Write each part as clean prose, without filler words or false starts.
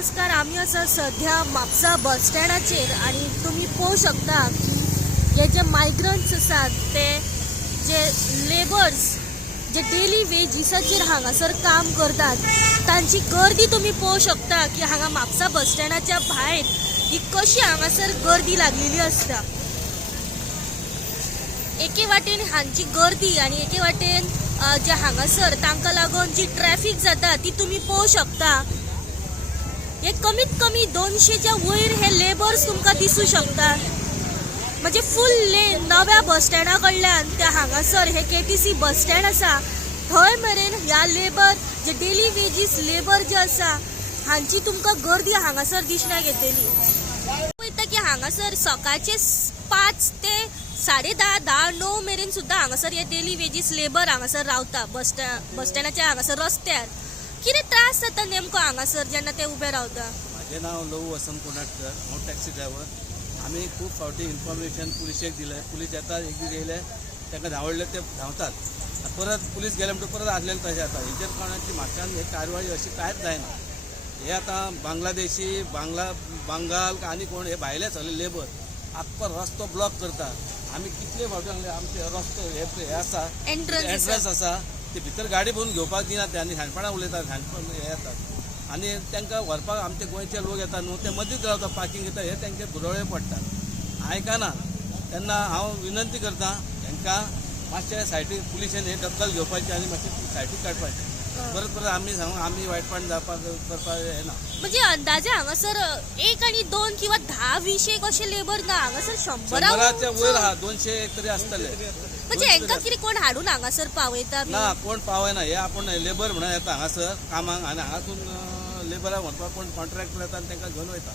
नमस्कार. आम्ही असं सध्या म्हापसा बस स्टँडाचेर आणि तुम्ही पळोवंक शकता की हे जे मायग्रंट्स आसात ते जे लेबर्स जे डेली वेजीसाचेर हांगासर काम करतात तांची गर्दी तुम्ही पळोवंक शकता की हांगा म्हापसा बस स्टँडाच्या भायर ही कशी हांगासर गर्दी लागलेली असता. एके वाटेन हांची गर्दी आणि एके वाटेन जे हांगासर तांकां लागून जी ट्रॅफिक जाता ती तुम्ही पळोवंक शकता. हे कमीत कमी 200च्या वयर हे लेबर्स तुमकां दिसूं शकता. म्हणजे फुल लेन नव्या बस स्टँडा कडल्यान त्या हांगासर हे KTC बस स्टँड आसा थंय मेरेन ह्या लेबर जे डेली वेजीस लेबर जे आसा हांची तुमकां गर्दी हांगासर दिसण्याक येतली. पळयता की हांगासर सकाळचे 5 ते 10:30 10-9 मेरेन सुद्धा हांगासर हे डेली वेजीस लेबर हांगासर रावता बस स्टँडाच्या हांगासर रस्त्यार. कितें त्रास जाता नेमको हांगासर जेन्ना ते उबे रावता? माझे नाव लहू वसंत कोणाटकर, हांव टॅक्सी ड्रायव्हर. आम्ही खूप फावटी इन्फॉर्मेशन पुलिशेक दिलें. पुलीस येतात, एक दीस येयले तांकां धांवडले ते धांवतात. परत पुलीस गेले म्हणटकीर परत आसलेले तशें जाता. हेचेर कोणाची म्हापशान हे कारवाई अशी कांयच जायना. हे आतां बांगलादेशी बंगाल आनी कोण हे भायले सगळे लेबर आख्खो रस्तो ब्लॉक करता. आमी कितले फावटी सांगले आमचे रस्तो हे आसा एंट्रन्स आसा ते भितर गाडी भरून घेवपाक दिनात ते आनी शाणपणां उलयतात, शाणपण हे येतात आनी तांकां व्हरपाक आमचे गोंयचे लोक येता न्हू ते मदींच रावता पार्किंग येता हे तांचे बुरवळे पडटात. आयकना तेन्ना हांव विनंती करतां तांकां मातशे सायटीक पुलिशेन हे दखल घेवपाची आनी मातशें सायटीक काडपाचें. परत आमी सांगू आमी वायटपण जावपाक करपाक हेना. म्हणजे अंदाजे हांगासर 1 आणि 2 किंवा 10-20 कशे लेबर ना हांगासर 100च्या वयर आहा 200 तरी आसतले. म्हणजे हांकां कितें कोण हाडून हांगासर पावयता? ना कोण पावयना. हे आपण लेबर म्हणून येता हांगासर कामाक आनी हांगासून लेबराक व्हरपाक कोण कॉन्ट्रॅक्टर येता आनी तांकां घेवन वयता.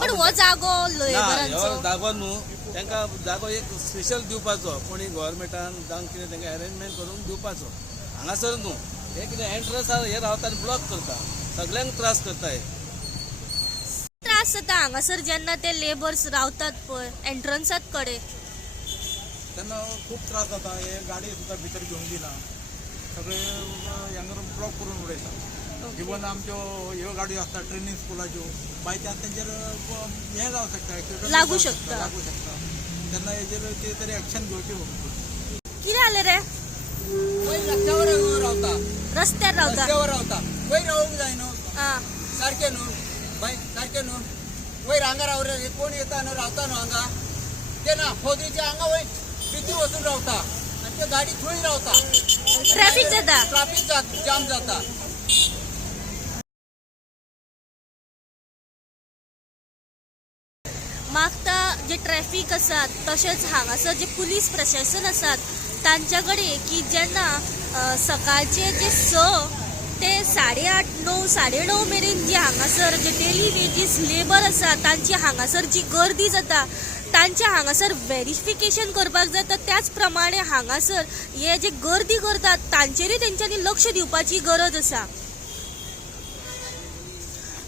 पण हो जागो लेबरांचो जागो न्हू तांकां जागो एक स्पेशल दिवपाचो कोणी गव्हर्मेंटान जावं कितें तांकां अरेंजमेंट करून दिवपाचो. हांगासर न्हू हे कितें एंट्रन्स हे रावता आनी ब्लॉक करता, सगळ्यांक त्रास करता. हे त्रास जाता हांगासर जेन्ना ते लेबर्स रावतात पळय एंट्रन्सात कडे त्यांना खूप त्रास जाता. हे गाडी सुद्धा भितर घेऊन दिना सगळे हांगा ब्लॉक करून उडयता. इवन आमच्यो ह्यो गाडयो आसता ट्रेनिंग स्कुलाच्यो बाय चान्स तेंचेर हे जावं शकता, एक्सिडेंट लागू शकता. तेन्ना हेजेर कितें तरी एक्शन घेवची. कितें जालें रे? रस्त्यावर रावता, रस्त्यार रावता रस्त्यावर रावता. वयर रावूंक जाय न्हू, सारकें न्हू बाय, सारकें न्हू. वयर हांगा राव रे कोण येता न्हू रावता न्हू हांगा ते ना फोदरीच्या हांगा वयर भितर वचून रावता आनी ते गाडी थंय रावता. ट्रॅफिक जाता, ट्रॅफिक जाम जाता. मागता जे ट्रॅफिक आसात तशेंच हांगासर जे पुलीस प्रशासन आसात तांच्या कडेन की जेन्ना सकाळचे जे 6 ते 8:30 9:30 मेरेन जे हांगासर जे डेली वेजीस लेबर आसा तांची हांगासर जी गर्दी जाता तांचे हांगासर व्हेरिफिकेशन करपाक जाय. तर त्याच प्रमाणे हांगासर हे जे गर्दी करतात तांचेरूय तेंच्यांनी लक्ष दिवपाची गरज आसा.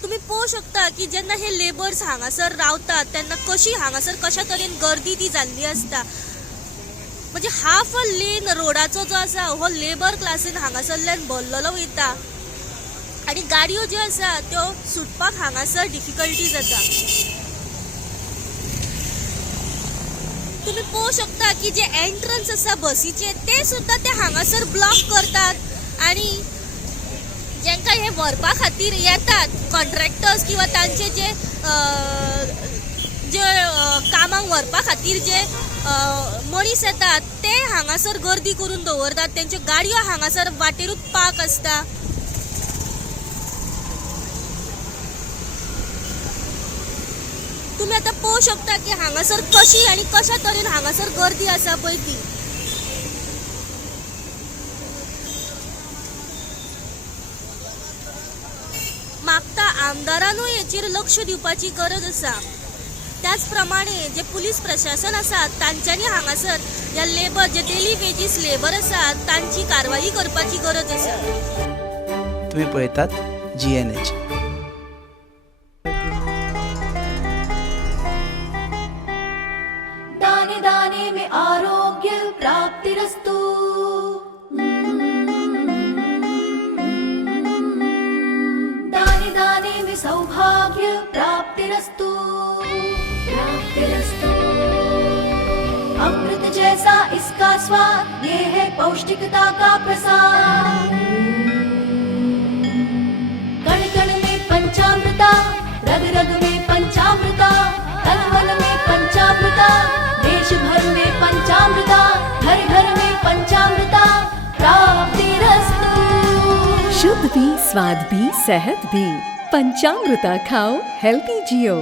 तुम्ही पळोवंक शकता की जेन्ना हे लेबर्स हांगासर रावतात तेन्ना कशी हांगासर कशा तरेन गर्दी ती जाल्ली आसता. म्हणजे हाफ लेन रोडाचो जो आसा हो लेबर क्लासीन हांगासरल्यान भरलेलो वयता आनी गाडयो ज्यो आसा त्यो सुटपाक हांगासर डिफिकल्टी जाता. तुम्ही पळोवंक शकता की जे एंट्रन्स आसा बसीचे ते सुद्धा ते हांगासर ब्लॉक करतात आनी जेंकां हे व्हरपा खातीर येतात कॉन्ट्रॅक्टर्स किंवा तांचे जे कामाक व्हरपा खातीर जे मनीस येतात ते हांगासर गर्दी करून दवरतात. तेंच्यो गाडयो हांगासर वाटेरूच पार्क आसता. तुम्ही आता पळोवंक शकता की हांगासर कशी आणि कशा तरेन हांगासर गर्दी आसा पळय ती. मागता आमदारानूय हेचेर लक्ष दिवपाची गरज आसा. त्याच प्रमाणे जे पुलीस प्रशासन आसा तांच्यांनी हांगासर ह्या लेबर जे डेली वेजीस लेबर आसात तांची कारवाई करपाची गरज आसा. तुम्ही पळयतात GNH. दाने दाने में आरोग्य प्राप्तिरस्तु. दाने दाने में सौभाग्य प्राप्तिरस्तु प्राप्तिरस्तु। अमृत जैसा इसका स्वाद, ये है पौष्टिकता का प्रसाद। कण कण में पंचामृता, रग रग में पंचामृता, तन मन में पंचामृता, देश भर में पंचामृता, घर घर में पंचामृता प्राप्तिरस्तु। शुद्ध भी, स्वाद भी, सेहत भी। पंचामृता खाओ, हेल्दी जियो।